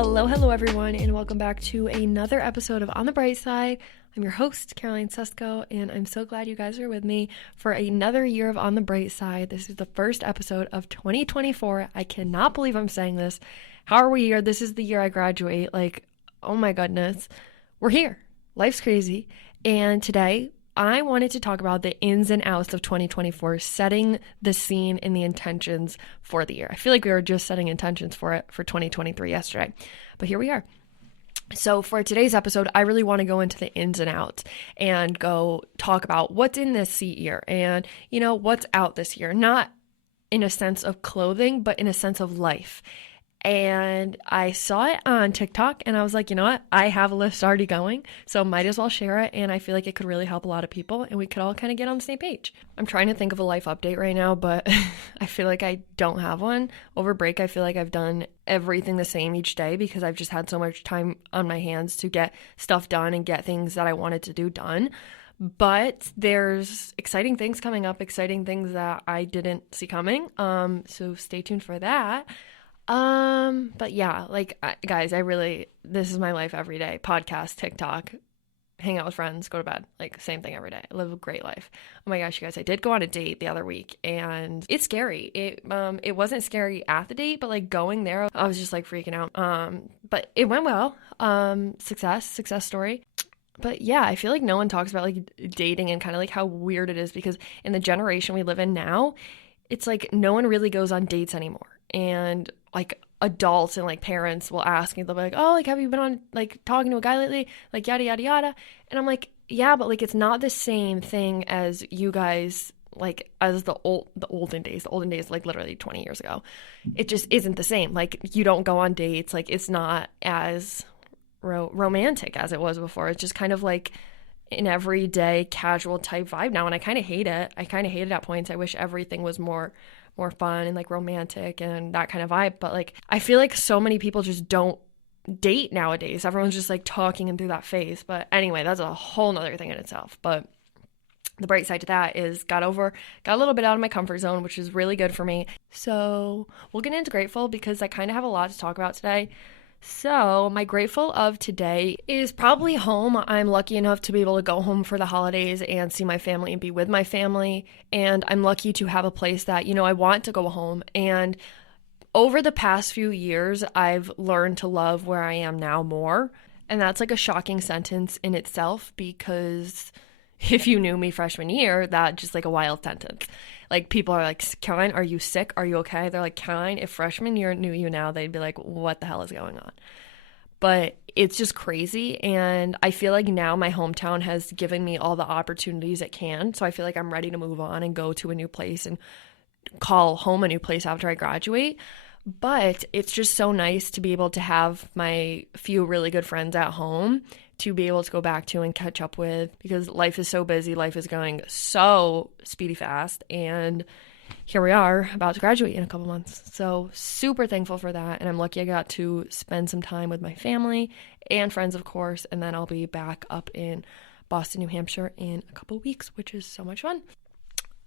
Hello, everyone, and welcome back to another episode of On the Bright Side. I'm your host, Caroline Sesko, and I'm so glad you guys are with me for another year of On the Bright Side. This is the first episode of 2024. I cannot believe I'm saying this. How are we here? This is the year I graduate. Oh my goodness. We're here. Life's crazy. And today, I wanted to talk about the ins and outs of 2024, setting the scene and the intentions for the year. I feel like we were just setting intentions for it for 2023 yesterday, but here we are. So for today's episode, I really want to go into the ins and outs and go talk about what's in this year and, what's out this year, not in a sense of clothing, but in a sense of life. And I saw it on TikTok and I was like, you know what? I have a list already going, so might as well share it. And I feel like it could really help a lot of people and we could all kind of get on the same page. I'm trying to think of a life update right now, but I feel like I don't have one. Over break, I feel like I've done everything the same each day because I've just had so much time on my hands to get stuff done and get things that I wanted to do done. But there's exciting things coming up, exciting things that I didn't see coming. So stay tuned for that. But yeah, guys, this is my life every day. Podcast, TikTok, hang out with friends, go to bed, same thing every day. I live a great life. Oh my gosh, you guys, I did go on a date the other week and it's scary. It wasn't scary at the date, but going there, I was just freaking out. But it went well. Success story. But yeah, I feel like no one talks about dating and kind of how weird it is because in the generation we live in now, it's no one really goes on dates anymore. And adults and parents will ask me, they'll be like, oh, have you been on talking to a guy lately? Yada, yada, yada. And I'm like, yeah, but it's not the same thing as you guys, as the olden days, literally 20 years ago. It just isn't the same. You don't go on dates. It's not as romantic as it was before. It's just kind of an everyday casual type vibe now. And I kind of hate it. I kind of hate it at points. I wish everything was more fun and romantic and that kind of vibe. But I feel like so many people just don't date nowadays. Everyone's just talking and through that phase. But anyway, that's a whole nother thing in itself. But the bright side to that is got a little bit out of my comfort zone, which is really good for me. So we'll get into grateful because I kind of have a lot to talk about today. So my grateful of today is probably home. I'm lucky enough to be able to go home for the holidays and see my family and be with my family. And I'm lucky to have a place that, I want to go home. And over the past few years, I've learned to love where I am now more. And that's a shocking sentence in itself because if you knew me freshman year, that's just a wild sentence. People are Caroline, are you sick? Are you okay? They're Caroline, if freshman year knew you now, they'd be what the hell is going on? But it's just crazy. And I feel now my hometown has given me all the opportunities it can. So I feel I'm ready to move on and go to a new place and call home a new place after I graduate. But it's just so nice to be able to have my few really good friends at home to be able to go back to and catch up with because life is so busy. Life is going so speedy fast. And here we are about to graduate in a couple months. So super thankful for that. And I'm lucky I got to spend some time with my family and friends, of course. And then I'll be back up in Boston, New Hampshire in a couple weeks, which is so much fun.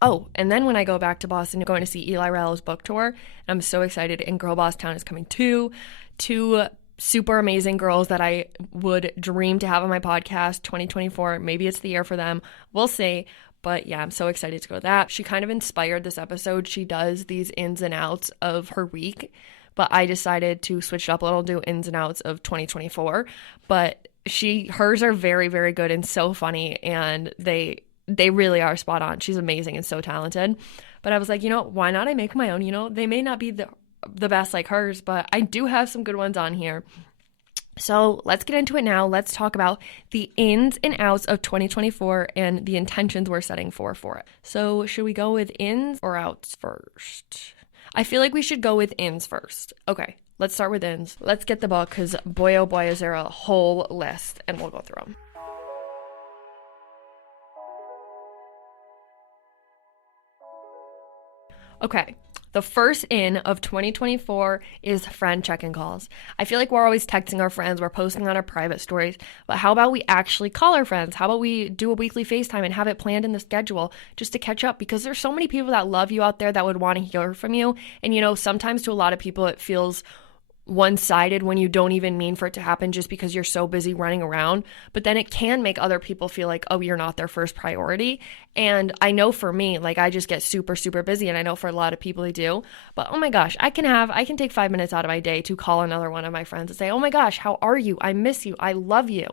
Oh, and then when I go back to Boston, I'm going to see Eli Rallo's book tour. I'm so excited. And Girl Boss Town is coming too. Two super amazing girls that I would dream to have on my podcast. 2024, maybe it's the year for them. We'll see. But yeah, I'm so excited to go to that. She kind of inspired this episode. She does these ins and outs of her week, but I decided to switch it up a little, do ins and outs of 2024. But hers are very, very good and so funny, and they really are spot on. She's amazing and so talented. But I was like, why not I make my own? They may not be the best like hers, but I do have some good ones on here. So let's get into it now. Let's talk about the ins and outs of 2024 and the intentions we're setting for it. So should we go with ins or outs first? I feel like we should go with ins first. Okay, let's start with ins. Let's get the book because boy, oh boy, is there a whole list, and we'll go through them. Okay, the first in of 2024 is friend check-in calls. I feel like we're always texting our friends, we're posting on our private stories, but how about we actually call our friends? How about we do a weekly FaceTime and have it planned in the schedule just to catch up? Because there's so many people that love you out there that would want to hear from you. And, sometimes to a lot of people it feels one-sided when you don't even mean for it to happen just because you're so busy running around. But then it can make other people feel like, oh, you're not their first priority. And I know for me, like I just get super, super busy, and I know for a lot of people they do. But oh my gosh, I can take 5 minutes out of my day to call another one of my friends and say, oh my gosh, how are you? I miss you. I love you.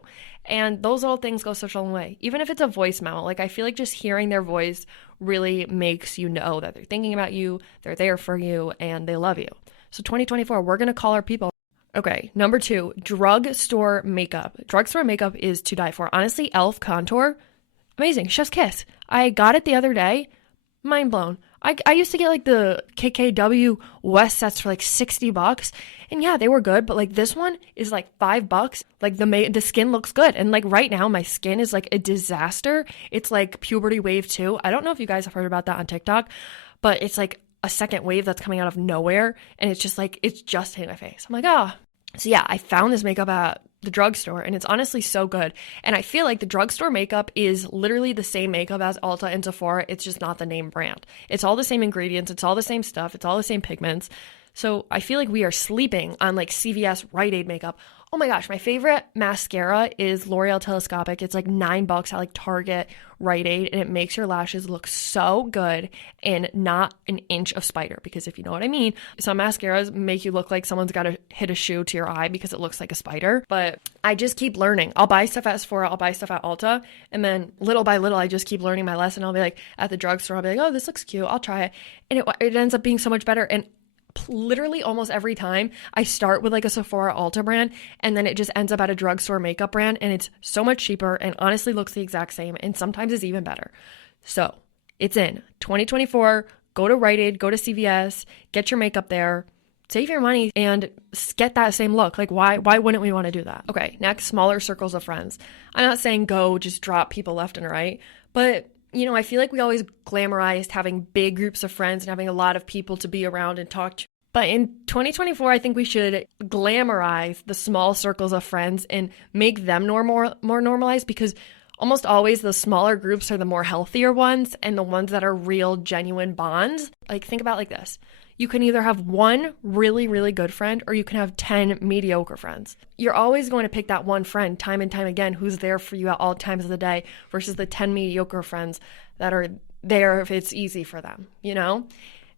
And those little things go such a long way. Even if it's a voicemail, like I feel like just hearing their voice really makes you know that they're thinking about you, they're there for you, and they love you. So 2024, we're going to call our people. Okay, number 2, drugstore makeup. Drugstore makeup is to die for. Honestly, e.l.f. contour, amazing. Chef's kiss. I got it the other day. Mind blown. I used to get like the KKW West sets for like $60. And yeah, they were good. But like this one is like $5. Like the skin looks good. And like right now, my skin is like a disaster. It's like puberty wave 2. I don't know if you guys have heard about that on TikTok, but it's like a second wave that's coming out of nowhere, and it's just like, it's just hitting my face. I'm like, oh. So yeah, I found this makeup at the drugstore, and it's honestly so good. And I feel like the drugstore makeup is literally the same makeup as Ulta and Sephora. It's just not the name brand. It's all the same ingredients. It's all the same stuff. It's all the same pigments. So I feel like we are sleeping on like CVS Rite Aid makeup. Oh my gosh, my favorite mascara is L'Oreal Telescopic. It's like $9 at like Target, Rite Aid, and it makes your lashes look so good and not an inch of spider. Because if you know what I mean, some mascaras make you look like someone's got to hit a shoe to your eye because it looks like a spider. But I just keep learning. I'll buy stuff at Sephora, I'll buy stuff at Ulta, and then little by little, I just keep learning my lesson. I'll be like, at the drugstore, I'll be like, oh, this looks cute, I'll try it. And it ends up being so much better. And literally almost every time I start with like a Sephora Ulta brand, and then it just ends up at a drugstore makeup brand, and it's so much cheaper and honestly looks the exact same, and sometimes is even better. So it's in 2024. Go to Rite Aid, go to CVS, get your makeup there, save your money, and get that same look. Like why wouldn't we want to do that? Okay, next, smaller circles of friends. I'm not saying go just drop people left and right, but you know, I feel like we always glamorized having big groups of friends and having a lot of people to be around and talk to. But in 2024, I think we should glamorize the small circles of friends and make them more normalized, because almost always the smaller groups are the more healthier ones and the ones that are real, genuine bonds. Like think about it like this. You can either have one really, really good friend, or you can have 10 mediocre friends. You're always going to pick that one friend time and time again who's there for you at all times of the day versus the 10 mediocre friends that are there if it's easy for them, you know?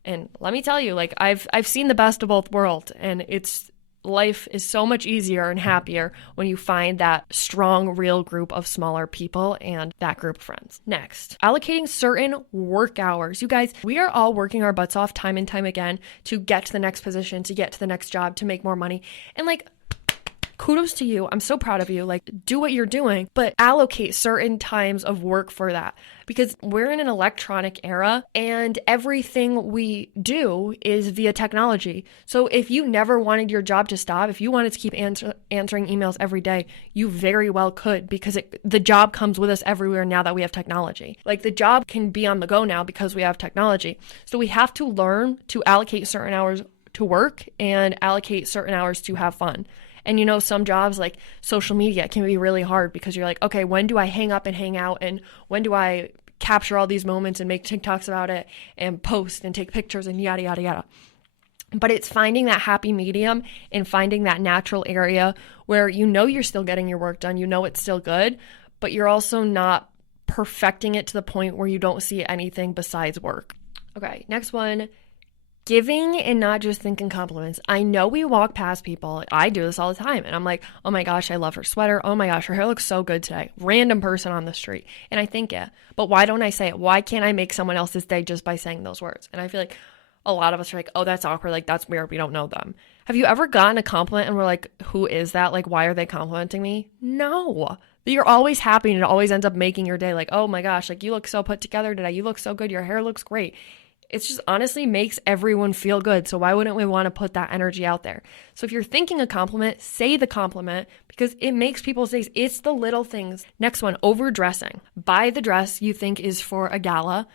And let me tell you, like I've seen the best of both worlds, and life is so much easier and happier when you find that strong, real group of smaller people and that group of friends. Next, allocating certain work hours. You guys, we are all working our butts off time and time again to get to the next position, to get to the next job, to make more money. And like, kudos to you. I'm so proud of you. Like, do what you're doing, but allocate certain times of work for that, because we're in an electronic era and everything we do is via technology. So if you never wanted your job to stop, if you wanted to keep answering emails every day, you very well could, because the job comes with us everywhere now that we have technology. Like the job can be on the go now because we have technology. So we have to learn to allocate certain hours to work and allocate certain hours to have fun. And you know, some jobs like social media can be really hard because you're like, okay, when do I hang up and hang out? And when do I capture all these moments and make TikToks about it and post and take pictures and yada, yada, yada. But it's finding that happy medium and finding that natural area where you know you're still getting your work done, you know it's still good, but you're also not perfecting it to the point where you don't see anything besides work. Okay, next one. Giving and not just thinking compliments. I know we walk past people. I do this all the time. And I'm like, oh my gosh, I love her sweater. Oh my gosh, her hair looks so good today. Random person on the street. And I think it. But why don't I say it? Why can't I make someone else's day just by saying those words? And I feel like a lot of us are like, oh, that's awkward. Like, that's weird. We don't know them. Have you ever gotten a compliment and we're like, who is that? Like, why are they complimenting me? No. You're always happy and it always ends up making your day. Like, oh my gosh, like you look so put together today. You look so good. Your hair looks great. It's just honestly makes everyone feel good. So why wouldn't we want to put that energy out there? So if you're thinking a compliment, say the compliment, because it makes people's days. It's the little things. Next one, overdressing. Buy the dress you think is for a gala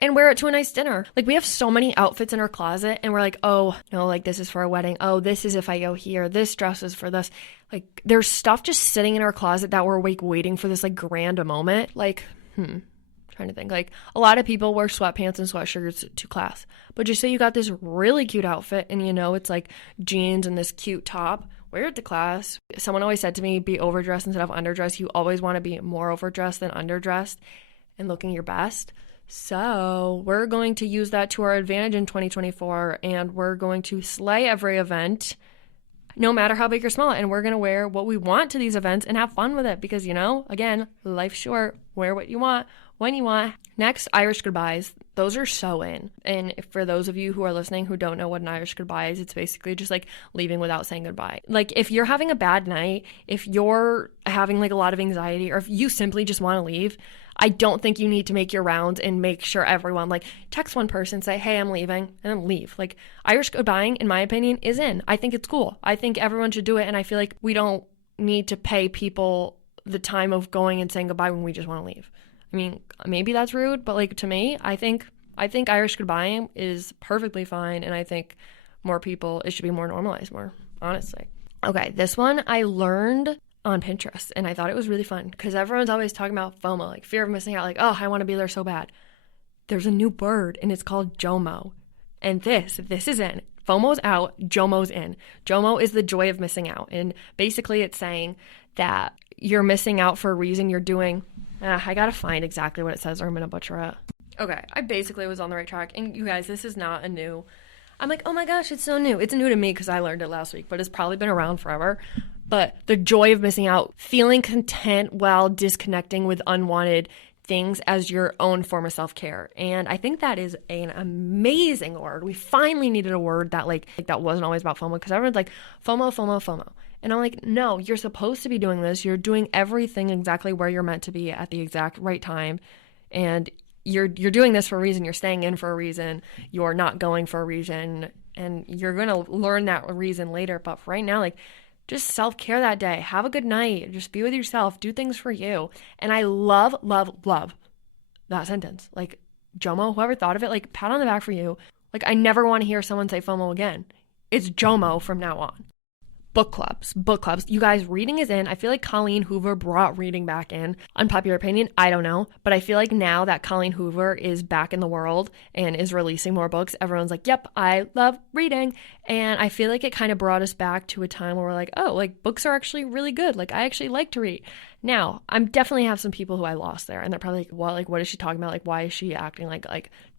and wear it to a nice dinner. Like we have so many outfits in our closet and we're like, oh no, like this is for a wedding. Oh, this is if I go here. This dress is for this. Like there's stuff just sitting in our closet that we're waiting for this like grand moment. Like, trying to think. Like, a lot of people wear sweatpants and sweatshirts to class. But just say you got this really cute outfit and it's like jeans and this cute top, wear it to class. Someone always said to me, be overdressed instead of underdressed. You always want to be more overdressed than underdressed and looking your best. So we're going to use that to our advantage in 2024, and we're going to slay every event, no matter how big or small, and we're going to wear what we want to these events and have fun with it because, again, life's short. Wear what you want, when you want. Next, Irish goodbyes. Those are so in. And for those of you who are listening who don't know what an Irish goodbye is, it's basically just like leaving without saying goodbye. Like, if you're having a bad night, if you're having like a lot of anxiety, or if you simply just want to leave, I don't think you need to make your rounds and make sure everyone, like, text one person, say, hey, I'm leaving, and then leave. Like, Irish goodbying, in my opinion, is in. I think it's cool. I think everyone should do it, and I feel like we don't need to pay people the time of going and saying goodbye when we just want to leave. I mean, maybe that's rude, but like, to me, I think Irish goodbying is perfectly fine, and I think it should be more normalized more, honestly. Okay, this one I learned on Pinterest, and I thought it was really fun because everyone's always talking about FOMO, like fear of missing out, like, oh, I want to be there so bad. There's a new bird, and it's called JOMO, and this is in. FOMO's out, JOMO's in. JOMO is the joy of missing out, and basically it's saying that you're missing out for a reason. You're doing, I gotta find exactly what it says or I'm gonna butcher it. Okay, I basically was on the right track, and you guys, this is not a new, I'm like, oh my gosh, it's so new. It's new to me because I learned it last week, but it's probably been around forever. But the joy of missing out, feeling content while disconnecting with unwanted things as your own form of self-care. And I think that is an amazing word. We finally needed a word that like that wasn't always about FOMO, because everyone's like, FOMO, FOMO, FOMO. And I'm like, no, you're supposed to be doing this. You're doing everything exactly where you're meant to be at the exact right time. And you're doing this for a reason. You're staying in for a reason. You're not going for a reason. And you're going to learn that reason later. But for right now, like, just self-care that day. Have a good night. Just be with yourself. Do things for you. And I love, love, love that sentence. Like, JOMO, whoever thought of it, like, pat on the back for you. Like, I never want to hear someone say FOMO again. It's JOMO from now on. Book clubs. You guys, reading is in. I feel like Colleen Hoover brought reading back in. Unpopular opinion, I don't know. But I feel like now that Colleen Hoover is back in the world and is releasing more books, everyone's like, yep, I love reading. And I feel like it kind of brought us back to a time where we're like, oh, like, books are actually really good. Like, I actually like to read. Now, I'm definitely have some people who I lost there, and they're probably like, well, like, what is she talking about? Like, why is she acting like,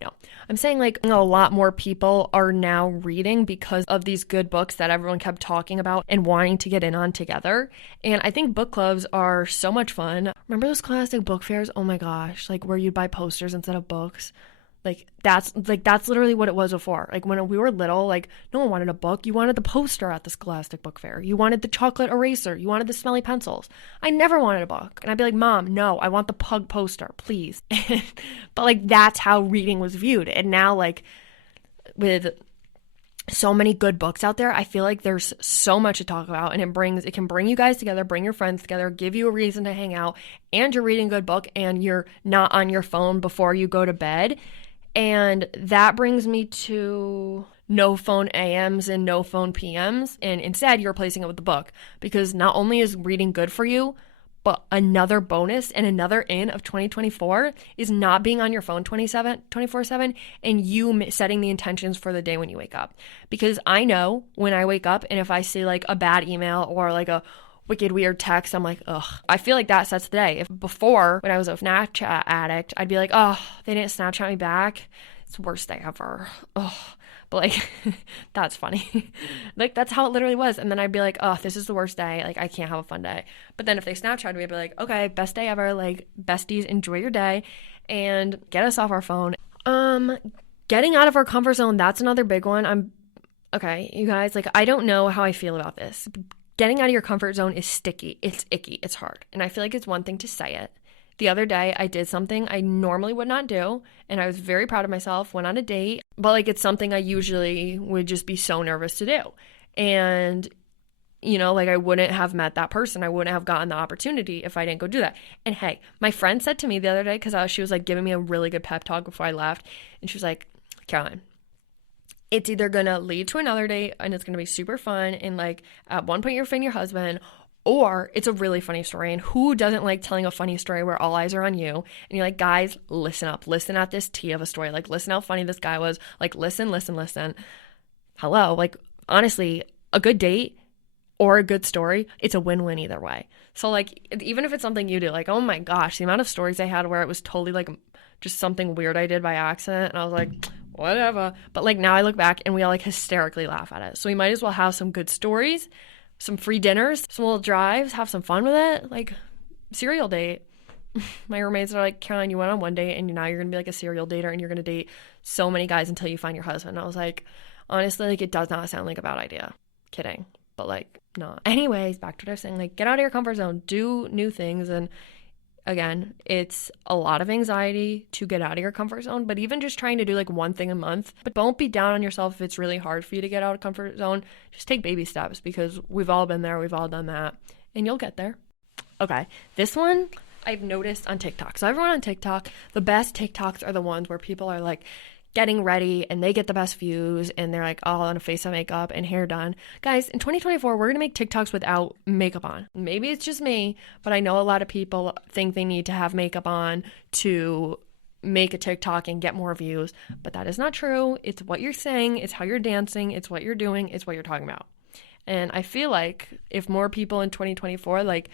no. I'm saying, like, a lot more people are now reading because of these good books that everyone kept talking about and wanting to get in on together. And I think book clubs are so much fun. Remember those classic book fairs? Oh my gosh, like, where you'd buy posters instead of books? Like, that's literally what it was before. Like, when we were little, like, no one wanted a book. You wanted the poster at the Scholastic Book Fair. You wanted the chocolate eraser. You wanted the smelly pencils. I never wanted a book. And I'd be like, Mom, no, I want the pug poster, please. But, like, that's how reading was viewed. And now, like, with so many good books out there, I feel like there's so much to talk about, and it can bring you guys together, bring your friends together, give you a reason to hang out, and you're reading a good book, and you're not on your phone before you go to bed. And that brings me to no phone AMs and no phone PMs. And instead, you're replacing it with the book, because not only is reading good for you, but another bonus and another in of 2024 is not being on your phone 24/7 and you setting the intentions for the day when you wake up. Because I know when I wake up and if I see like a bad email or like a wicked weird text, I'm like, ugh. I feel like that sets the day. If before, when I was a Snapchat addict, I'd be like, oh, they didn't Snapchat me back. It's the worst day ever. Ugh. But like, that's funny. Like, that's how it literally was. And then I'd be like, oh, this is the worst day. Like, I can't have a fun day. But then if they Snapchat me, I'd be like, okay, best day ever. Like, besties, enjoy your day and get us off our phone. Getting out of our comfort zone, that's another big one. Okay, you guys, like, I don't know how I feel about this. Getting out of your comfort zone is sticky. It's icky. It's hard. And I feel like it's one thing to say it. The other day, I did something I normally would not do, and I was very proud of myself, went on a date, but, like, it's something I usually would just be so nervous to do. And, you know, like, I wouldn't have met that person. I wouldn't have gotten the opportunity if I didn't go do that. And, hey, my friend said to me the other day, because she was, like, giving me a really good pep talk before I left, and she was like, Caroline, it's either going to lead to another date, and it's going to be super fun, and, like, at one point you're with your husband, Or it's a really funny story. And who doesn't like telling a funny story where all eyes are on you? And you're like, guys, listen up. Listen at this tea of a story. Like, listen how funny this guy was. Like, listen. Hello. Like, honestly, a good date or a good story, it's a win-win either way. So, like, even if it's something you do, like, oh my gosh, the amount of stories I had where it was totally, like, just something weird I did by accident. And I was like, whatever. But, like, now I look back and we all, like, hysterically laugh at it. So we might as well have some good stories, some free dinners, some little drives, have some fun with it. Like, serial date. My roommates are like, Caroline, you went on one date and now you're going to be, like, a serial dater and you're going to date so many guys until you find your husband. I was like, honestly, like, it does not sound like a bad idea. Kidding. But, like, not. Anyways, back to what I was saying, like, get out of your comfort zone, do new things. And again, it's a lot of anxiety to get out of your comfort zone, but even just trying to do like one thing a month, but don't be down on yourself if it's really hard for you to get out of comfort zone. Just take baby steps, because we've all been there, we've all done that, and you'll get there. Okay, this one I've noticed on TikTok. So everyone on TikTok, the best TikToks are the ones where people are like getting ready and they get the best views and they're like all on a face of makeup and hair done. Guys, in 2024, we're going to make TikToks without makeup on. Maybe it's just me, but I know a lot of people think they need to have makeup on to make a TikTok and get more views, but that is not true. It's what you're saying, it's how you're dancing, it's what you're doing, it's what you're talking about. And I feel like if more people in 2024 like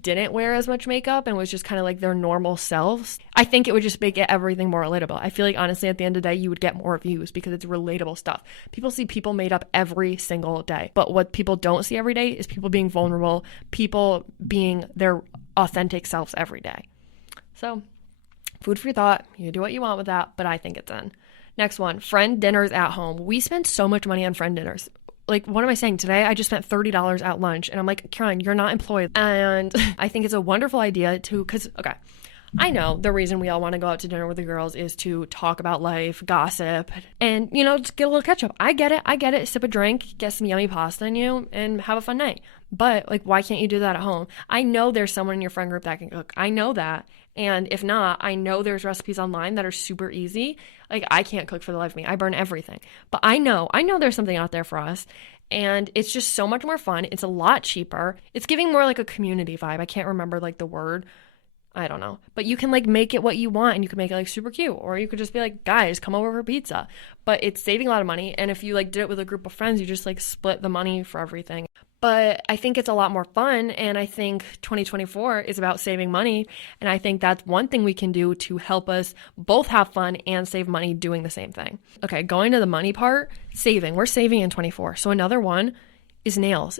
didn't wear as much makeup and was just kind of like their normal selves, I think it would just make everything more relatable. I feel like honestly at the end of the day you would get more views because it's relatable stuff. People see people made up every single day, but what people don't see every day is people being vulnerable, people being their authentic selves every day. So food for thought. You do what you want with that, but I think it's in. Next one, friend dinners at home. We spend so much money on friend dinners. Like, what am I saying? Today, I just spent $30 at lunch. And I'm like, Caroline, you're not employed. And I think it's a wonderful idea to, because, okay, I know the reason we all want to go out to dinner with the girls is to talk about life, gossip, and, you know, just get a little ketchup. I get it. Sip a drink, get some yummy pasta in you, and have a fun night. But, like, why can't you do that at home? I know there's someone in your friend group that can cook. I know that. And if not, I know there's recipes online that are super easy. Like, I can't cook for the life of me. I burn everything. But I know there's something out there for us. And it's just so much more fun. It's a lot cheaper. It's giving more like a community vibe. I can't remember like the word. I don't know. But you can like make it what you want and you can make it like super cute. Or you could just be like, guys, come over for pizza. But it's saving a lot of money. And if you like did it with a group of friends, you just like split the money for everything. But I think it's a lot more fun, and I think 2024 is about saving money, and I think that's one thing we can do to help us both have fun and save money doing the same thing. Okay, going to the money part, saving. We're saving in 24. So another one is nails.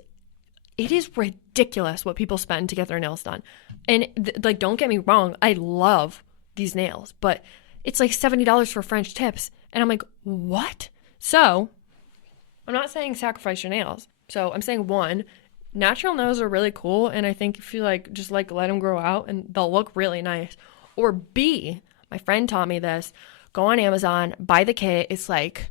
It is ridiculous what people spend to get their nails done. And like, don't get me wrong, I love these nails, but it's like $70 for French tips. And I'm like, what? So I'm not saying sacrifice your nails. So I'm saying one, natural nails are really cool. And I think if you like, just like let them grow out and they'll look really nice. Or B, my friend taught me this, go on Amazon, buy the kit. It's like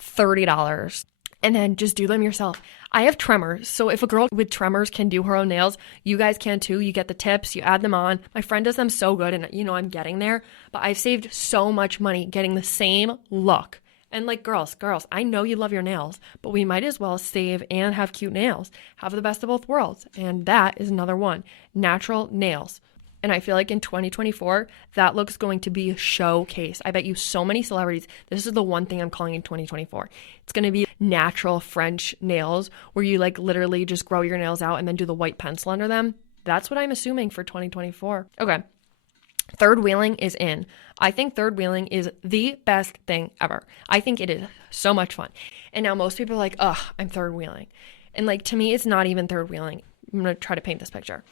$30 and then just do them yourself. I have tremors. So if a girl with tremors can do her own nails, you guys can too. You get the tips, you add them on. My friend does them so good and you know, I'm getting there, but I've saved so much money getting the same look. And like girls, I know you love your nails, but we might as well save and have cute nails. Have the best of both worlds. And that is another one, natural nails. And I feel like in 2024, that looks going to be a showcase. I bet you so many celebrities, this is the one thing I'm calling in 2024. It's going to be natural French nails where you like literally just grow your nails out and then do the white pencil under them. That's what I'm assuming for 2024. Okay. Third wheeling is in. I think third wheeling is the best thing ever. I think it is so much fun. And now most people are like, ugh, I'm third wheeling. And like, to me, it's not even third wheeling. I'm going to try to paint this picture.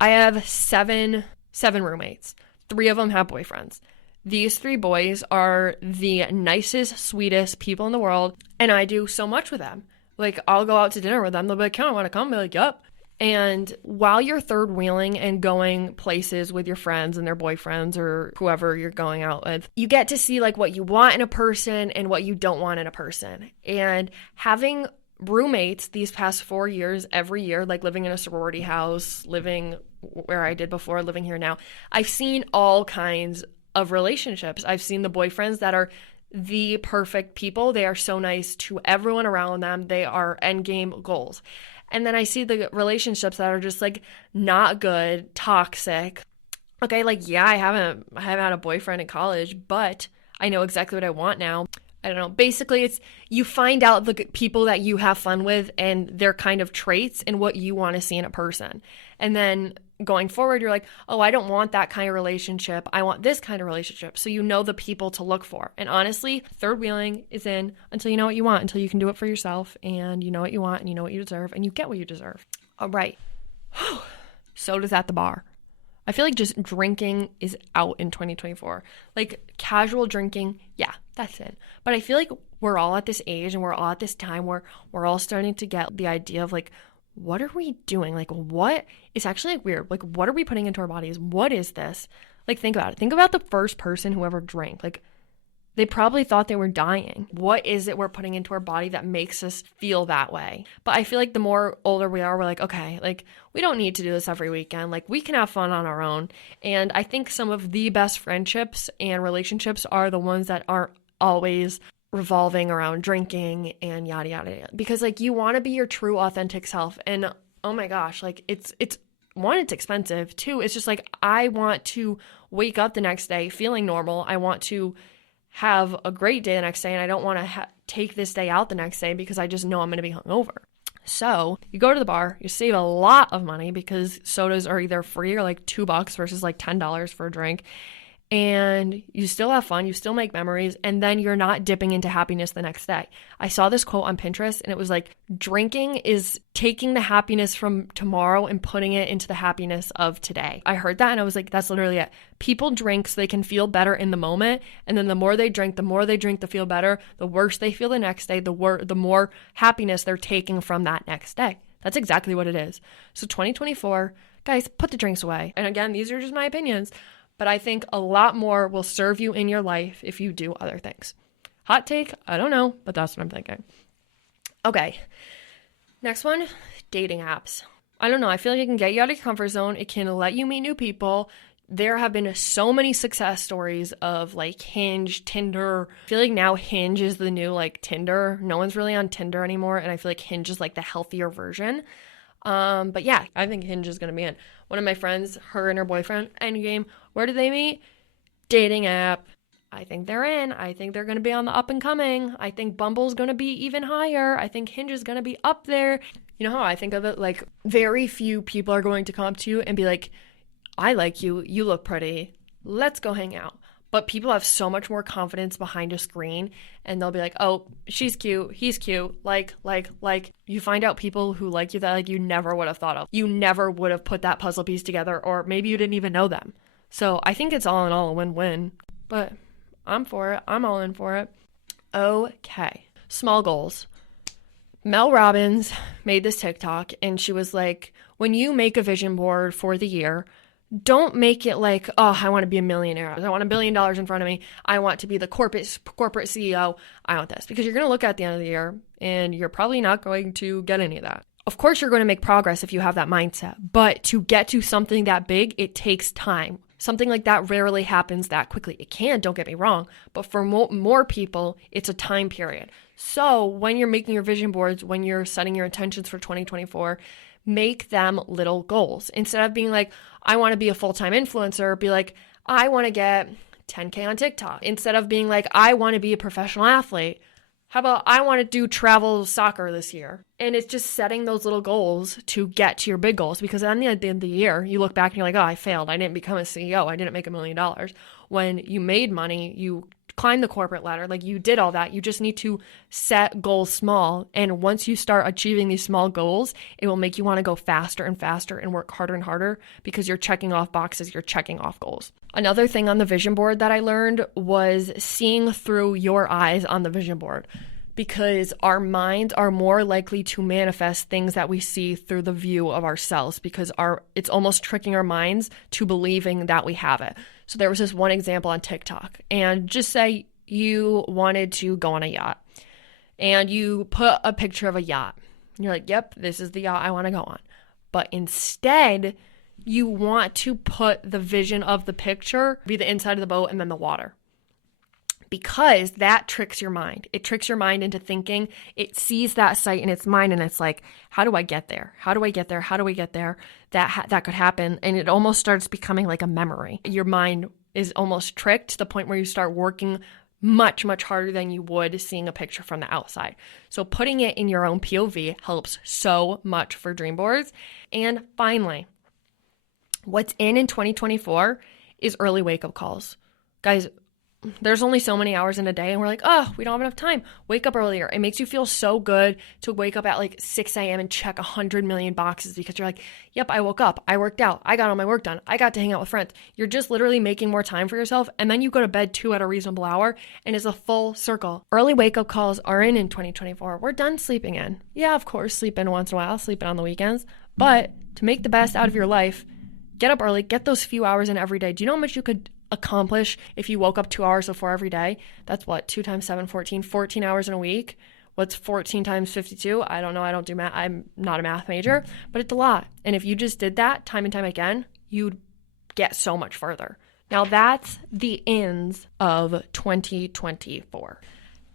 I have seven roommates. 3 of them have boyfriends. These 3 boys are the nicest, sweetest people in the world. And I do so much with them. Like, I'll go out to dinner with them. They'll be like, I want to come. I'll be like, yup. And while you're third wheeling and going places with your friends and their boyfriends or whoever you're going out with, you get to see like what you want in a person and what you don't want in a person. And having roommates these past 4 years, every year, like living in a sorority house, living where I did before, living here now, I've seen all kinds of relationships. I've seen the boyfriends that are the perfect people. They are so nice to everyone around them. They are end game goals. And then I see the relationships that are just like not good, toxic. Okay, like, yeah, I haven't had a boyfriend in college, but I know exactly what I want now. I don't know. Basically, it's you find out the people that you have fun with and their kind of traits and what you want to see in a person. And then going forward, you're like, oh, I don't want that kind of relationship. I want this kind of relationship. So you know the people to look for. And honestly, third wheeling is in until you know what you want, until you can do it for yourself and you know what you want and you know what you deserve and you get what you deserve. All right. So does at the bar. I feel like just drinking is out in 2024. Like casual drinking, yeah, that's it. But I feel like we're all at this age and we're all at this time where we're all starting to get the idea of like, what are we doing? Like, what is actually like weird? Like, what are we putting into our bodies? What is this? Like, think about it. Think about the first person who ever drank. Like, they probably thought they were dying. What is it we're putting into our body that makes us feel that way? But I feel like the more older we are, we're like, okay, like we don't need to do this every weekend. Like we can have fun on our own. And I think some of the best friendships and relationships are the ones that aren't always revolving around drinking and yada, yada, yada. Because like you want to be your true authentic self. And oh my gosh, like it's one, it's expensive. Two, it's just like I want to wake up the next day feeling normal. I want to have a great day the next day, and I don't want to take this day out the next day because I just know I'm going to be hungover. So you go to the bar, you save a lot of money because sodas are either free or like $2 versus like $10 for a drink. And you still have fun, you still make memories, and then you're not dipping into happiness the next day. I saw this quote on Pinterest and it was like, drinking is taking the happiness from tomorrow and putting it into the happiness of today. I heard that and I was like, that's literally it. People drink so they can feel better in the moment, and then the more they drink to feel better, the worse they feel the next day, the more happiness they're taking from that next day. That's exactly what it is. So 2024, guys, put the drinks away. And again, these are just my opinions. But I think a lot more will serve you in your life if you do other things. Hot take, I don't know, but that's what I'm thinking. Okay, next one, dating apps. I don't know, I feel like it can get you out of your comfort zone. It can let you meet new people. There have been so many success stories of like Hinge, Tinder. I feel like now Hinge is the new like Tinder. No one's really on Tinder anymore, and I feel like Hinge is like the healthier version. But yeah, I think Hinge is going to be in. One of my friends, her and her boyfriend, endgame. Where did they meet? Dating app. I think they're in. I think they're going to be on the up and coming. I think Bumble's going to be even higher. I think Hinge is going to be up there. You know how I think of it? Like very few people are going to come up to you and be like, I like you. You look pretty. Let's go hang out. But people have so much more confidence behind a screen, and they'll be like, oh, she's cute, he's cute, like. You find out people who like you that like you never would have thought of. You never would have put that puzzle piece together, or maybe you didn't even know them. So I think it's all in all a win-win, but I'm for it. I'm all in for it. Okay, small goals. Mel Robbins made this TikTok, and she was like, when you make a vision board for the year, don't make it like, oh, I want to be a millionaire. I want $1 billion in front of me. I want to be the corporate CEO. I want this. Because you're going to look at the end of the year and you're probably not going to get any of that. Of course, you're going to make progress if you have that mindset. But to get to something that big, it takes time. Something like that rarely happens that quickly. It can, don't get me wrong. But for more people, it's a time period. So when you're making your vision boards, when you're setting your intentions for 2024, make them little goals. Instead of being like, I want to be a full-time influencer, be like, I want to get 10K on TikTok. Instead of being like, I want to be a professional athlete, how about I want to do travel soccer this year? And it's just setting those little goals to get to your big goals, because at the end of the year, you look back and you're like, oh, I failed. I didn't become a CEO. I didn't make $1 million. When you made money, you climbed the corporate ladder, like you did all that. You just need to set goals small. And once you start achieving these small goals, it will make you want to go faster and faster and work harder and harder because you're checking off boxes, you're checking off goals. Another thing on the vision board that I learned was seeing through your eyes on the vision board, because our minds are more likely to manifest things that we see through the view of ourselves, because it's almost tricking our minds to believing that we have it. So there was this one example on TikTok, and just say you wanted to go on a yacht and you put a picture of a yacht. You're like, yep, this is the yacht I want to go on. But instead, you want to put the vision of the picture be the inside of the boat and then the water. because that tricks your mind. It tricks your mind into thinking. It sees that sight in its mind and it's like, how do I get there? How do I get there? How do we get there? That could happen. And it almost starts becoming like a memory. Your mind is almost tricked to the point where you start working much, much harder than you would seeing a picture from the outside. So putting it in your own POV helps so much for dream boards. And finally, what's in 2024 is early wake-up calls. Guys, there's only so many hours in a day and we're like, oh, we don't have enough time. Wake up earlier. It makes you feel so good to wake up at like 6 a.m. and check 100 million boxes because you're like, yep, I woke up. I worked out. I got all my work done. I got to hang out with friends. You're just literally making more time for yourself. And then you go to bed too at a reasonable hour and it's a full circle. Early wake-up calls are in 2024. We're done sleeping in. Yeah, of course, sleep in once in a while, sleep in on the weekends. But to make the best out of your life, get up early, get those few hours in every day. Do you know how much you could accomplish if you woke up 2 hours before every day? That's what, 2 times 7, 14 hours in a week. What's 14 times 52? I don't know. I don't do math. I'm not a math major, but it's a lot. And if you just did that time and time again, you'd get so much further. Now that's the ins of 2024.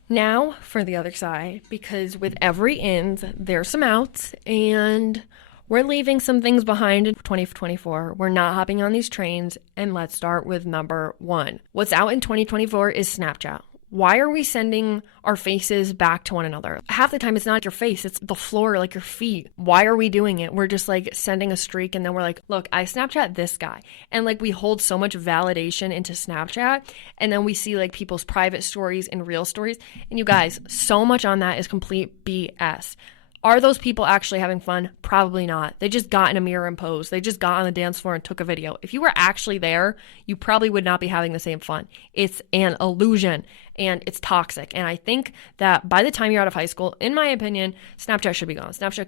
Now for the other side, because with every ins, there's some outs, and we're leaving some things behind in 2024. We're not hopping on these trains, and let's start with number 1. What's out in 2024 is Snapchat. Why are we sending our faces back to one another? Half the time it's not your face, it's the floor, like your feet. Why are we doing it? We're just like sending a streak and then we're like, look, I Snapchat this guy. And like we hold so much validation into Snapchat and then we see like people's private stories and real stories. And you guys, so much on that is complete BS. Are those people actually having fun? Probably not. They just got in a mirror and posed. They just got on the dance floor and took a video. If you were actually there, you probably would not be having the same fun. It's an illusion and it's toxic. And I think that by the time you're out of high school, in my opinion, Snapchat should be gone. Snapchat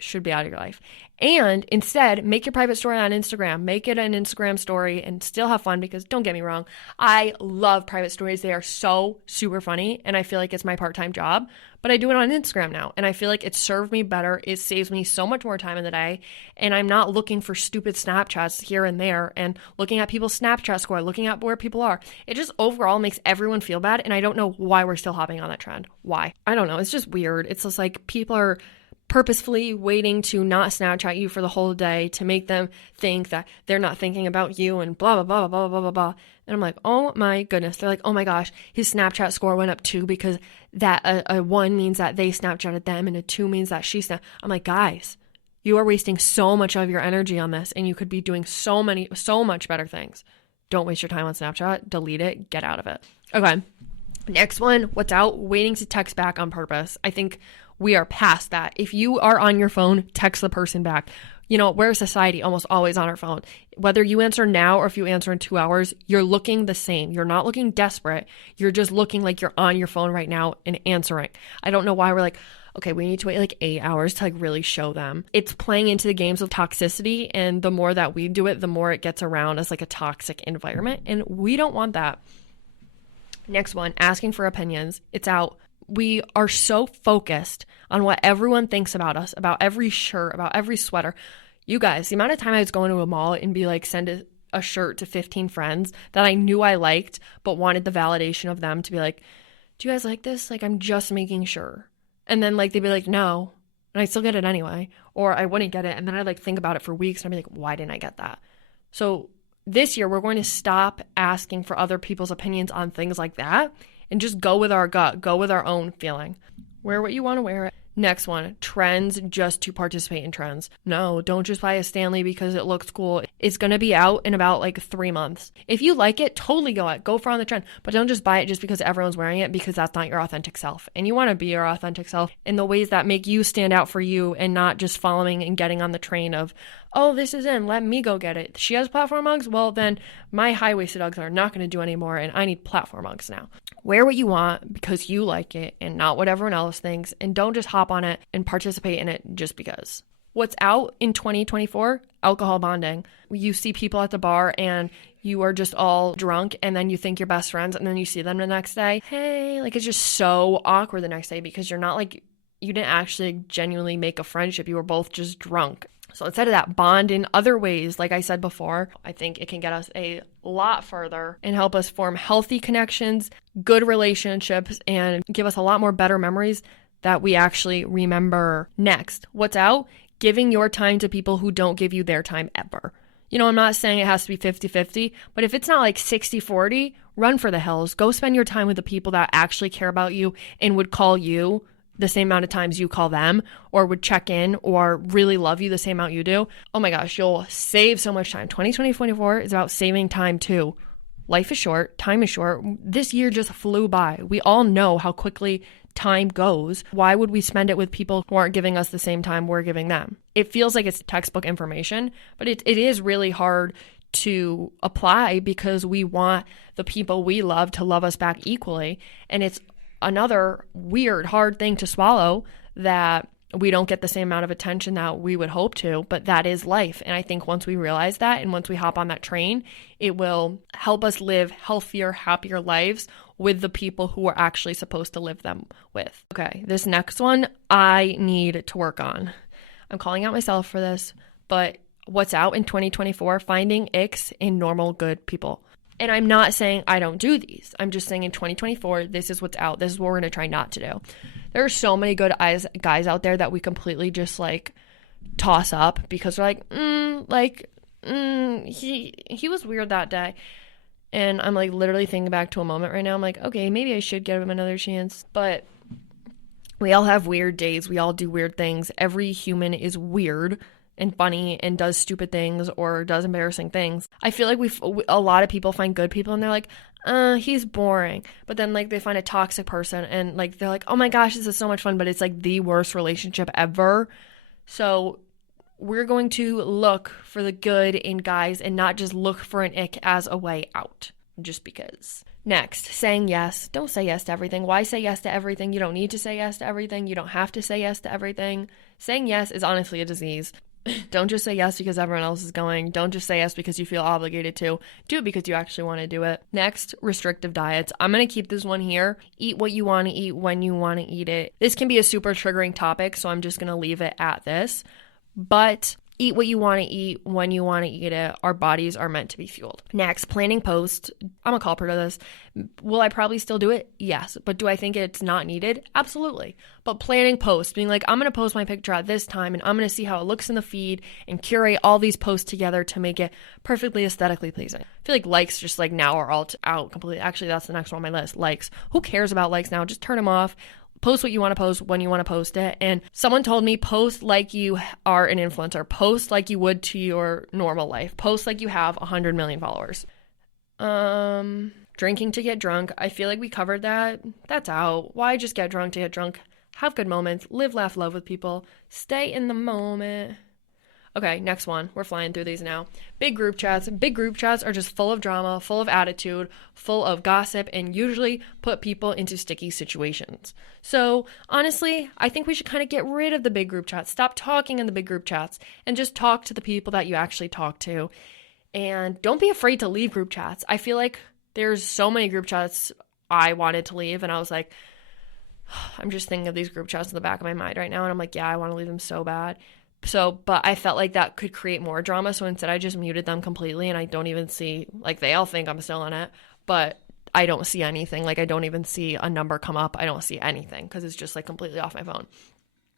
should be out of your life. And instead, make your private story on Instagram. Make it an Instagram story and still have fun because don't get me wrong, I love private stories. They are so super funny and I feel like it's my part-time job. But I do it on Instagram now, and I feel like it served me better. It saves me so much more time in the day, and I'm not looking for stupid Snapchats here and there and looking at people's Snapchat score, looking at where people are. It just overall makes everyone feel bad, and I don't know why we're still hopping on that trend. Why? I don't know. It's just weird. It's just like people are purposefully waiting to not Snapchat you for the whole day to make them think that they're not thinking about you and blah, blah, blah, blah, blah, blah, blah. And I'm like, oh my goodness. They're like, oh my gosh, his Snapchat score went up 2 because that a 1 means that they Snapchatted them and a 2 means that she Snapchatted. I'm like, guys, you are wasting so much of your energy on this and you could be doing so much better things. Don't waste your time on Snapchat. Delete it. Get out of it. Okay. Next one, what's out? Waiting to text back on purpose. I think we are past that. If you are on your phone, text the person back. You know, we're a society almost always on our phone. Whether you answer now or if you answer in 2 hours, you're looking the same. You're not looking desperate. You're just looking like you're on your phone right now and answering. I don't know why we're like, okay, we need to wait like 8 hours to like really show them. It's playing into the games of toxicity. And the more that we do it, the more it gets around as like a toxic environment. And we don't want that. Next one, asking for opinions. It's out. We are so focused on what everyone thinks about us, about every shirt, about every sweater. You guys, the amount of time I was going to a mall and be like, send a shirt to 15 friends that I knew I liked, but wanted the validation of them to be like, do you guys like this? Like, I'm just making sure. And then like, they'd be like, no. And I still get it anyway. Or I wouldn't get it. And then I'd like think about it for weeks and I'd be like, why didn't I get that? So this year, we're going to stop asking for other people's opinions on things like that and just go with our gut, go with our own feeling. Wear what you want to wear. Next one, trends just to participate in trends. No, don't just buy a Stanley because it looks cool. It's going to be out in about like 3 months. If you like it, totally go for on the trend, but don't just buy it just because everyone's wearing it because that's not your authentic self. And you want to be your authentic self in the ways that make you stand out for you and not just following and getting on the train of, oh, this is in, let me go get it. She has platform Uggs? Well, then my high-waisted Uggs are not going to do anymore and I need platform Uggs now. Wear what you want because you like it and not what everyone else thinks, and don't just hop on it and participate in it just because. What's out in 2024? Alcohol bonding. You see people at the bar and you are just all drunk and then you think you're best friends and then you see them the next day. Hey, like it's just so awkward the next day because you're not like, you didn't actually genuinely make a friendship. You were both just drunk. So instead of that, bond in other ways. Like I said before, I think it can get us a lot further and help us form healthy connections, good relationships, and give us a lot more better memories that we actually remember. Next, what's out? Giving your time to people who don't give you their time ever. You know, I'm not saying it has to be 50-50, but if it's not like 60-40, run for the hills. Go spend your time with the people that actually care about you and would call you the same amount of times you call them, or would check in or really love you the same amount you do. Oh my gosh, you'll save so much time. 2024 is about saving time too. Life is short, time is short. This year just flew by. We all know how quickly time goes. Why would we spend it with people who aren't giving us the same time we're giving them? It feels like it's textbook information, but it is really hard to apply because we want the people we love to love us back equally. And it's another weird, hard thing to swallow that we don't get the same amount of attention that we would hope to, but that is life. And I think once we realize that and once we hop on that train, it will help us live healthier, happier lives with the people who we're actually supposed to live them with. Okay, this next one I need to work on. I'm calling out myself for this, but what's out in 2024? Finding icks in normal, good people. And I'm not saying I don't do these. I'm just saying in 2024, this is what's out. This is what we're going to try not to do. There are so many good guys out there that we completely just like toss up because we're like, he was weird that day. And I'm like literally thinking back to a moment right now. I'm like, okay, maybe I should give him another chance. But we all have weird days. We all do weird things. Every human is weird and funny and does stupid things or does embarrassing things. I feel like a lot of people find good people and they're like, he's boring. But then like they find a toxic person and like they're like, oh my gosh, this is so much fun, but it's like the worst relationship ever. So we're going to look for the good in guys and not just look for an ick as a way out just because. Next, saying yes. Don't say yes to everything. Why say yes to everything? You don't need to say yes to everything. You don't have to say yes to everything. Saying yes is honestly a disease. Don't just say yes because everyone else is going. Don't just say yes because you feel obligated to. Do it because you actually want to do it. Next, restrictive diets. I'm going to keep this one here. Eat what you want to eat when you want to eat it. This can be a super triggering topic, so I'm just going to leave it at this. But eat what you want to eat when you want to eat it. Our bodies are meant to be fueled. Next, planning posts. I'm a culprit of this. Will I probably still do it? Yes. But do I think it's not needed? Absolutely. But planning posts, being like, I'm going to post my picture at this time and I'm going to see how it looks in the feed and curate all these posts together to make it perfectly aesthetically pleasing. I feel like likes just like now are all out completely. Actually, that's the next one on my list. Likes. Who cares about likes now? Just turn them off. Post what you want to post when you want to post it. And someone told me, post like you are an influencer. Post like you would to your normal life. Post like you have 100 million followers. Drinking to get drunk. I feel like we covered that. That's out. Why just get drunk to get drunk? Have good moments. Live, laugh, love with people. Stay in the moment. Okay, next one. We're flying through these now. Big group chats. Big group chats are just full of drama, full of attitude, full of gossip, and usually put people into sticky situations. So honestly, I think we should kind of get rid of the big group chats. Stop talking in the big group chats and just talk to the people that you actually talk to. And don't be afraid to leave group chats. I feel like there's so many group chats I wanted to leave, and I was like, I'm just thinking of these group chats in the back of my mind right now, and I'm like, yeah, I want to leave them so bad. But I felt like that could create more drama. So instead I just muted them completely and I don't even see, like they all think I'm still in it, but I don't see anything. Like I don't even see a number come up. I don't see anything because it's just like completely off my phone.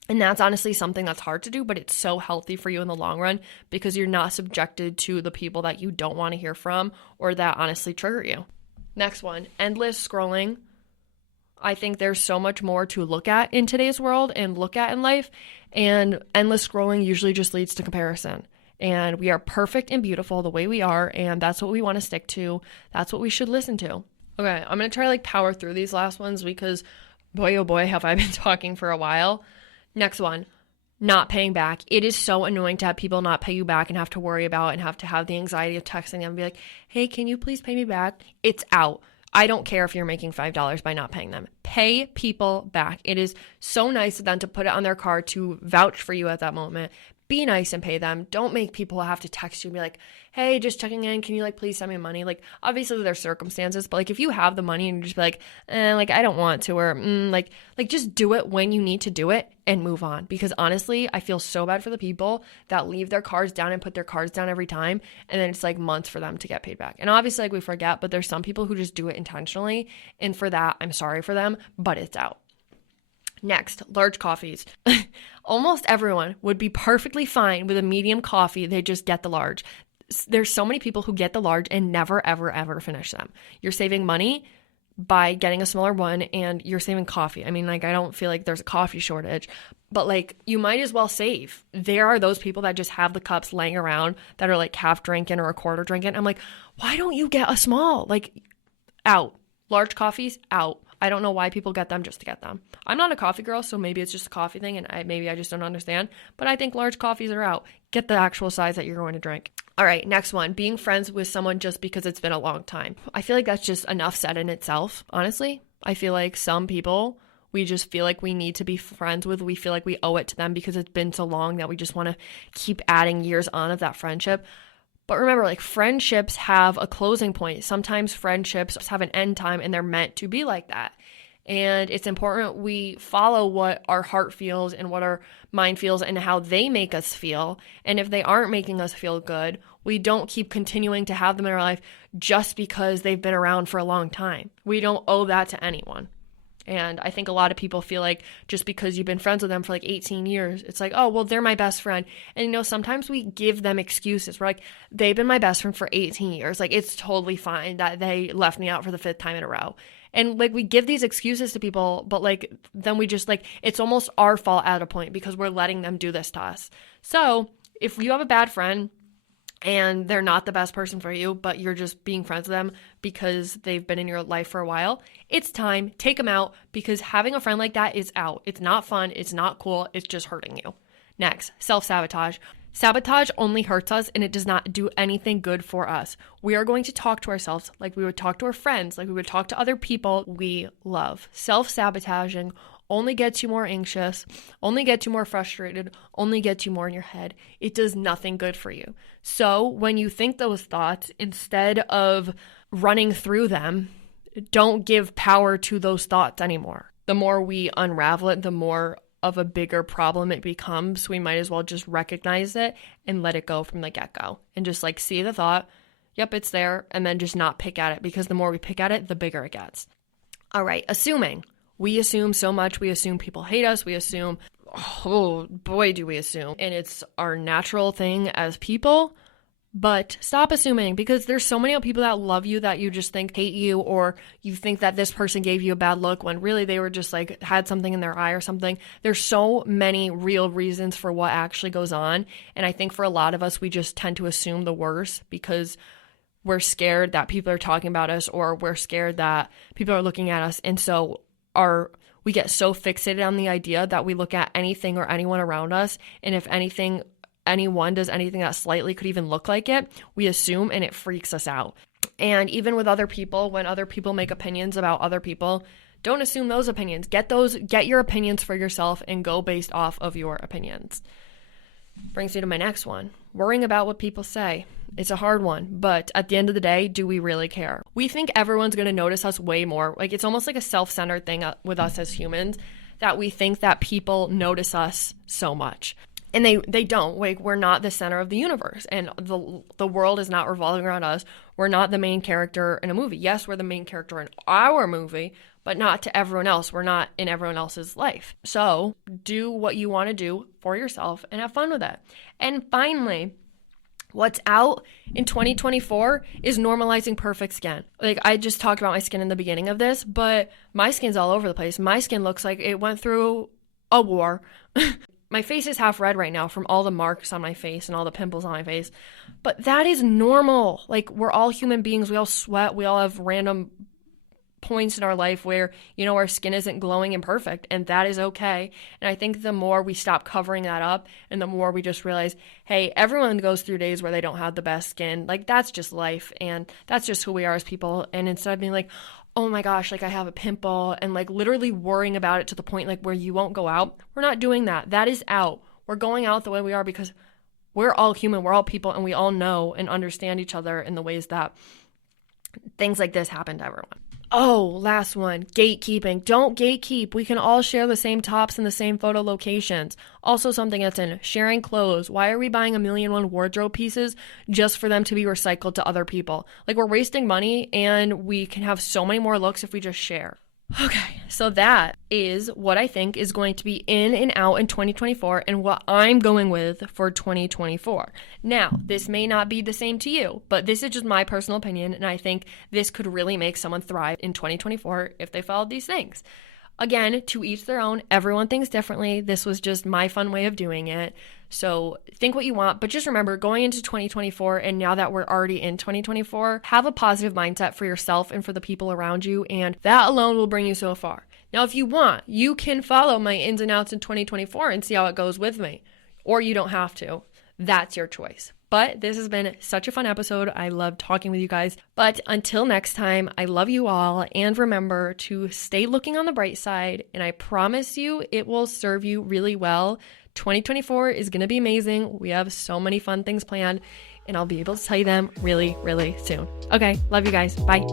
And that's honestly something that's hard to do, but it's so healthy for you in the long run because you're not subjected to the people that you don't want to hear from or that honestly trigger you. Next one, endless scrolling. I think there's so much more to look at in today's world and look at in life, and endless scrolling usually just leads to comparison. And we are perfect and beautiful the way we are, and that's what we want to stick to. That's what we should listen to. Okay, I'm going to try to power through these last ones because boy, oh boy, have I been talking for a while. Next one, not paying back. It is so annoying to have people not pay you back and have to worry about and have to have the anxiety of texting them and be like, hey, can you please pay me back? It's out. I don't care if you're making $5 by not paying them. Pay people back. It is so nice of them to put it on their card to vouch for you at that moment. be nice and pay them. Don't make people have to text you and be like, hey, just checking in. Can you like please send me money? Like obviously there's circumstances, but like if you have the money and you just be like, like I don't want to, or like just do it when you need to do it and move on. Because honestly, I feel so bad for the people that leave their cards down and put their cards down every time, and then it's like months for them to get paid back. And obviously like we forget, but there's some people who just do it intentionally, and for that, I'm sorry for them, but it's out. Next, large coffees. Almost everyone would be perfectly fine with a medium coffee. They just get the large. There's so many people who get the large and never, ever, ever finish them. You're saving money by getting a smaller one, and you're saving coffee. I mean, like, I don't feel like there's a coffee shortage, but like, you might as well save. There are those people that just have the cups laying around that are like half drinking or a quarter drinking. I'm like, why don't you get a small? Like, out. Large coffees, out. I don't know why people get them just to get them. I'm not a coffee girl, so maybe it's just a coffee thing, and maybe I just don't understand. But I think large coffees are out. Get the actual size that you're going to drink. All right, next one. Being friends with someone just because it's been a long time. I feel like that's just enough said in itself, honestly. I feel like some people we just feel like we need to be friends with. We feel like we owe it to them because it's been so long that we just want to keep adding years on of that friendship. But remember, like, friendships have a closing point. Sometimes friendships have an end time, and they're meant to be like that. And it's important we follow what our heart feels and what our mind feels and how they make us feel. And if they aren't making us feel good, we don't keep continuing to have them in our life just because they've been around for a long time. We don't owe that to anyone. And I think a lot of people feel like just because you've been friends with them for like 18 years, it's like, oh, well, they're my best friend. And, you know, sometimes we give them excuses. We're like, they've been my best friend for 18 years. Like, it's totally fine that they left me out for the 5th time in a row. And like, we give these excuses to people, but like, then we just like, it's almost our fault at a point because we're letting them do this to us. So if you have a bad friend and they're not the best person for you, but you're just being friends with them because they've been in your life for a while, it's time, take them out, because having a friend like that is out. It's not fun. It's not cool. It's just hurting you. Next, self-sabotage. Sabotage only hurts us, and it does not do anything good for us. We are going to talk to ourselves like we would talk to our friends, like we would talk to other people we love. Self-sabotaging only gets you more anxious, only gets you more frustrated, only gets you more in your head. It does nothing good for you. So when you think those thoughts, instead of running through them, don't give power to those thoughts anymore. The more we unravel it, the more of a bigger problem it becomes. We might as well just recognize it and let it go from the get-go and just like see the thought, yep, it's there, and then just not pick at it, because the more we pick at it, the bigger it gets. All right, assuming. We assume so much. We assume people hate us. We assume, oh boy, do we assume. And it's our natural thing as people. But stop assuming, because there's so many people that love you that you just think hate you, or you think that this person gave you a bad look when really they were just like had something in their eye or something. There's so many real reasons for what actually goes on. And I think for a lot of us, we just tend to assume the worst because we're scared that people are talking about us, or we're scared that people are looking at us. And so we get so fixated on the idea that we look at anything or anyone around us, and if anyone does anything that slightly could even look like it, we assume, and it freaks us out. And even with other people, when other people make opinions about other people, don't assume those opinions. Get your opinions for yourself and go based off of your opinions. Brings me to my next one. Worrying about what people say. It's a hard one, but at the end of the day, do we really care? We think everyone's going to notice us way more. Like, it's almost like a self-centered thing with us as humans, that we think that people notice us so much. And they don't. Like, we're not the center of the universe, and the world is not revolving around us. We're not the main character in a movie. Yes, we're the main character in our movie, but not to everyone else. We're not in everyone else's life. So do what you want to do for yourself and have fun with it. And finally, what's out in 2024 is normalizing perfect skin. Like, I just talked about my skin in the beginning of this, but my skin's all over the place. My skin looks like it went through a war. My face is half red right now from all the marks on my face and all the pimples on my face. But that is normal. Like, we're all human beings. We all sweat. We all have random points in our life where, you know, our skin isn't glowing and perfect, and that is okay. And I think the more we stop covering that up, and the more we just realize, hey, everyone goes through days where they don't have the best skin. Like, that's just life, and that's just who we are as people. And instead of being like, oh my gosh, like I have a pimple, and like literally worrying about it to the point like where you won't go out, we're not doing that. That is out. We're going out the way we are because we're all human, we're all people, and we all know and understand each other in the ways that things like this happen to everyone. Oh, last one, gatekeeping. Don't gatekeep. We can all share the same tops and the same photo locations. Also something that's in sharing clothes. Why are we buying 1,000,001 wardrobe pieces just for them to be recycled to other people? Like, we're wasting money and we can have so many more looks if we just share. Okay, so that is what I think is going to be in and out in 2024 and what I'm going with for 2024. Now, this may not be the same to you, but this is just my personal opinion, and I think this could really make someone thrive in 2024 if they followed these things. Again, to each their own. Everyone thinks differently. This was just my fun way of doing it. So think what you want, but just remember, going into 2024, and now that we're already in 2024, have a positive mindset for yourself and for the people around you, and that alone will bring you so far. Now, if you want, you can follow my ins and outs in 2024 and see how it goes with me, or you don't have to. That's your choice. But this has been such a fun episode. I love talking with you guys. But until next time, I love you all. And remember to stay looking on the bright side. And I promise you, it will serve you really well. 2024 is going to be amazing. We have so many fun things planned. And I'll be able to tell you them really, really soon. Okay, love you guys. Bye.